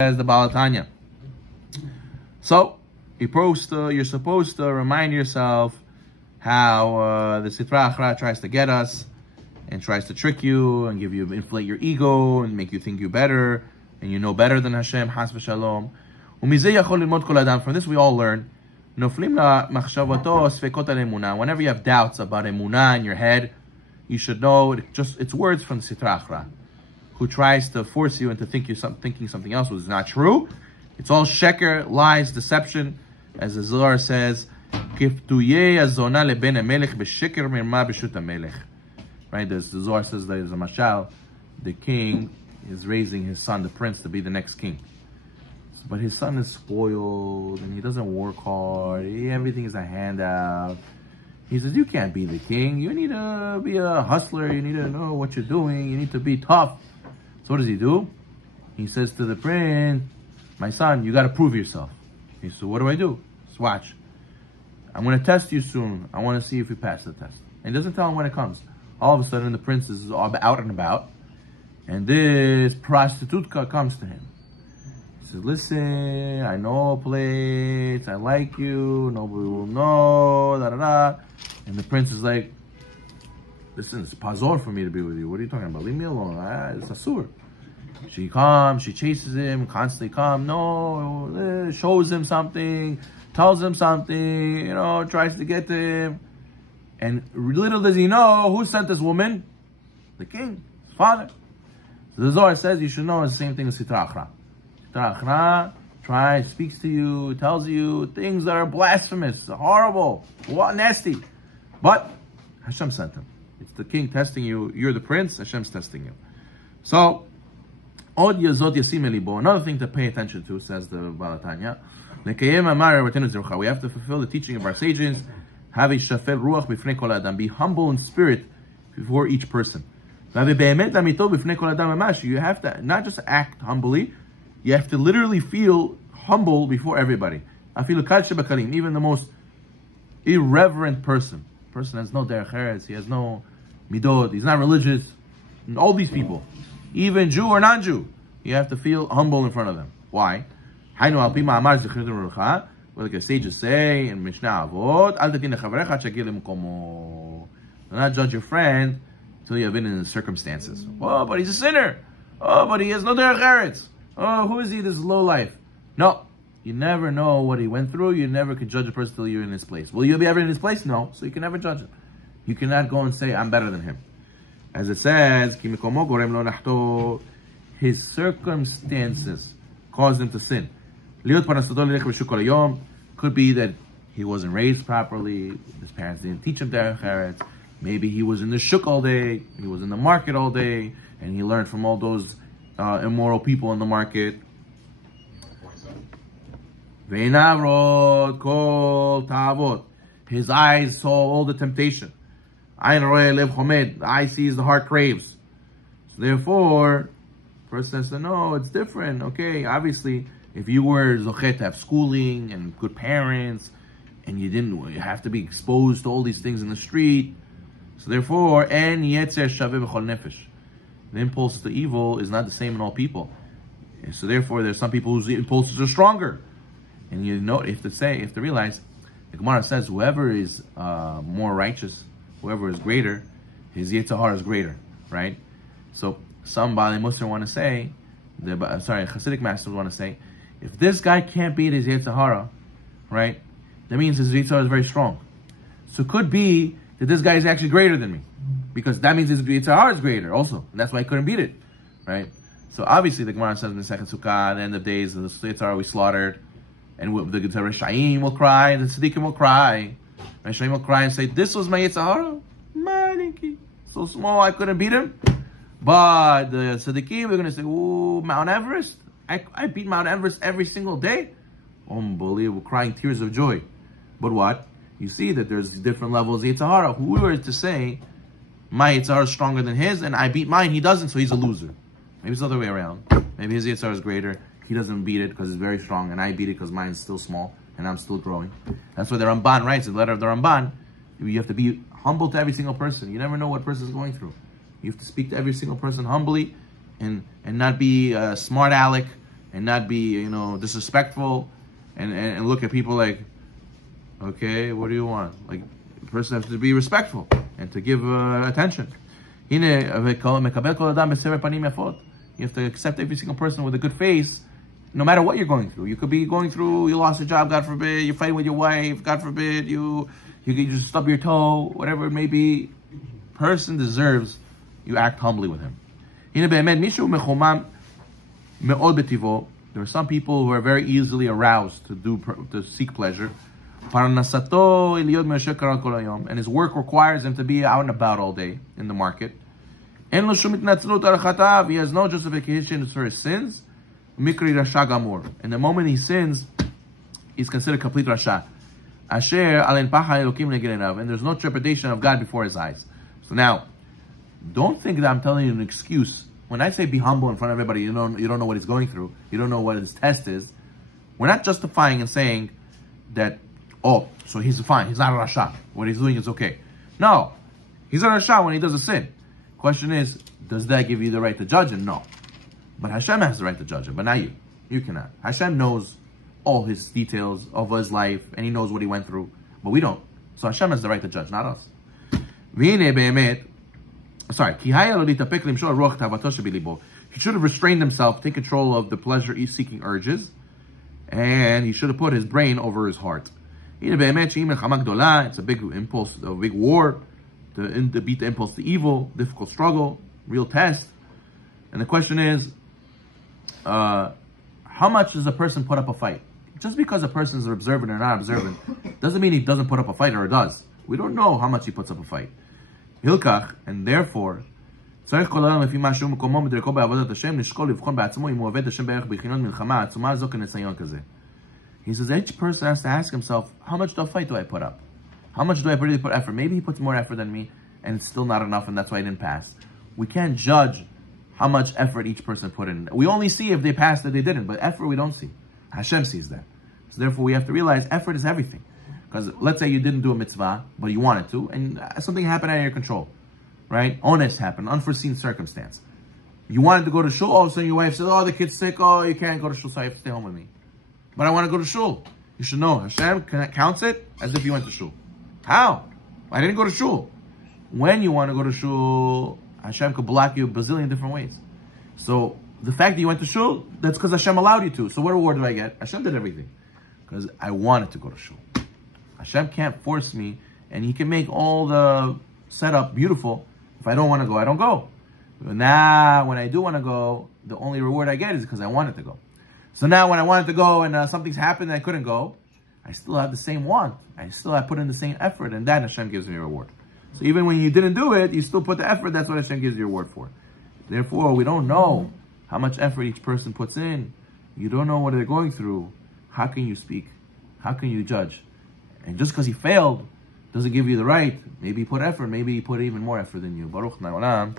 As the Tanya. So you're supposed to remind yourself how the Sitra Achra tries to get us and tries to trick you and inflate your ego and make you think you're better and you know better than Hashem. Has v'shalom. From this we all learn. Whenever you have doubts about emunah in your head, you should know it's words from the Sitra Achra, who tries to force you into thinking something else was not true. It's all sheker, lies, deception, as the Zohar says. Right? The Zohar says that as a mashal, the king is raising his son, the prince, to be the next king. But his son is spoiled and he doesn't work hard. Everything is a handout. He says, you can't be the king. You need to be a hustler. You need to know what you're doing. You need to be tough. So what does he do? He says to the prince, my son, you got to prove yourself. He says, so what do I do? Just watch. I'm going to test you soon. I want to see if you pass the test. And he doesn't tell him when it comes. All of a sudden, the prince is out and about. And this prostitutka comes to him. He says, listen, I know a place. I like you. Nobody will know. Da, da, da. And the prince is like, listen, it's pazor for me to be with you. What are you talking about? Leave me alone. It's asur. She comes, she chases him, constantly comes, shows him something, tells him something, tries to get to him. And little does he know, who sent this woman? The king, his father. So the Zohar says you should know it's the same thing as Sitra Achra. Sitra Achra speaks to you, tells you things that are blasphemous, horrible, nasty. But Hashem sent him. It's the king testing you. You're the prince. Hashem's testing you. So, another thing to pay attention to, says the Tanya. We have to fulfill the teaching of our sages. Be humble in spirit before each person. You have to not just act humbly, you have to literally feel humble before everybody. Even the most irreverent person has no derech eretz, he has no midot, he's not religious, and all these people, even Jew or non-Jew, you have to feel humble in front of them. Why? Like the sages say in Mishnah Avot, do not judge your friend until you have been in the circumstances. Oh, but he's a sinner. Oh, but he has no derech eretz. Oh, who is he, this low life? No. You never know what he went through. You never can judge a person until you're in his place. Will you be ever in his place? No. So you can never judge him. You cannot go and say, I'm better than him. As it says, his circumstances caused him to sin. Could be that he wasn't raised properly. His parents didn't teach him derech eretz. Maybe he was in the shuk all day. He was in the market all day. And he learned from all those immoral people in the market. His eyes saw all the temptation. The eye sees, the heart craves. So therefore, person has to know it's different. Okay, obviously, if you were zochet to have schooling and good parents, and you have to be exposed to all these things in the street. So therefore, the impulse to evil is not the same in all people. And so therefore, there's some people whose impulses are stronger. And you have to realize, the Gemara says, whoever is more righteous, whoever is greater, his Yetzer Hara is greater, right? So some Baalei Musar want to say, Hasidic masters want to say, if this guy can't beat his Yetzer Hara, right, that means his Yetzer Hara is very strong. So it could be that this guy is actually greater than me, because that means his Yetzer Hara is greater also, and that's why he couldn't beat it, right? So obviously the Gemara says in the second Sukkah, at the end of days, the Yetzer Hara will be slaughtered, and the Reshaim will cry, and the Tzaddikim will cry. Reshaim will cry and say, this was my Yetzer Hara? So small, I couldn't beat him. But the Tzaddikim, we're going to say, oh, Mount Everest? I beat Mount Everest every single day? Unbelievable, crying tears of joy. But what? You see that there's different levels of Yetzer Hara. Who were to say, my Yetzer Hara is stronger than his, and I beat mine, he doesn't, so he's a loser. Maybe it's the other way around. Maybe his Yetzer Hara is greater. He doesn't beat it because it's very strong, and I beat it because mine's still small, and I'm still growing. That's why the Ramban writes in the letter of the Ramban, you have to be humble to every single person. You never know what person is going through. You have to speak to every single person humbly, and not be a smart aleck, and not be, disrespectful and look at people like, okay, what do you want? Like, the person has to be respectful and to give attention. You have to accept every single person with a good face, no matter what you're going through. You could be going through, you lost a job, God forbid, you're fighting with your wife, God forbid, you just stub your toe, whatever it may be. Person deserves you act humbly with him. There are some people who are very easily aroused to seek pleasure. And his work requires him to be out and about all day in the market. He has no justification for his sins. And the moment he sins, he's considered complete Rasha. And there's no trepidation of God before his eyes. So now, don't think that I'm telling you an excuse. When I say be humble in front of everybody, you don't know what he's going through. You don't know what his test is. We're not justifying and saying that, oh, so he's fine. He's not a Rasha. What he's doing is okay. No. He's a Rasha when he does a sin. Question is, does that give you the right to judge him? No. But Hashem has the right to judge him, but not you. You cannot. Hashem knows all his details of his life, and he knows what he went through, but we don't. So Hashem has the right to judge, not us. He should have restrained himself, take control of the pleasure-seeking urges, and he should have put his brain over his heart. It's a big impulse, a big war, to beat the impulse to evil, difficult struggle, real test. And the question is, how much does a person put up a fight? Just because a person is observant or not observant doesn't mean he doesn't put up a fight or does. We don't know how much he puts up a fight. Hilkach, and therefore, he says each person has to ask himself, how much fight do I put up? How much do I really put effort? Maybe he puts more effort than me, and it's still not enough, and that's why I didn't pass. We can't judge how much effort each person put in. We only see if they passed or they didn't, but effort we don't see. Hashem sees that. So therefore we have to realize effort is everything. Because let's say you didn't do a mitzvah, but you wanted to, and something happened out of your control, right? Ones happened, unforeseen circumstance. You wanted to go to shul, all of a sudden your wife said, oh, the kid's sick, oh, you can't go to shul, so you have to stay home with me. But I want to go to shul. You should know, Hashem counts it as if you went to shul. How? I didn't go to shul. When you want to go to shul, Hashem could block you a bazillion different ways. So the fact that you went to shul, that's because Hashem allowed you to. So what reward do I get? Hashem did everything. Because I wanted to go to shul. Hashem can't force me, and he can make all the setup beautiful. If I don't want to go, I don't go. But now, when I do want to go, the only reward I get is because I wanted to go. So now when I wanted to go and something's happened and I couldn't go, I still have the same want. I still have put in the same effort, and then Hashem gives me a reward. So even when you didn't do it, you still put the effort. That's what Hashem gives you a reward for. Therefore, we don't know how much effort each person puts in. You don't know what they're going through. How can you speak? How can you judge? And just because he failed doesn't give you the right. Maybe he put effort. Maybe he put even more effort than you. Baruch Na'olam.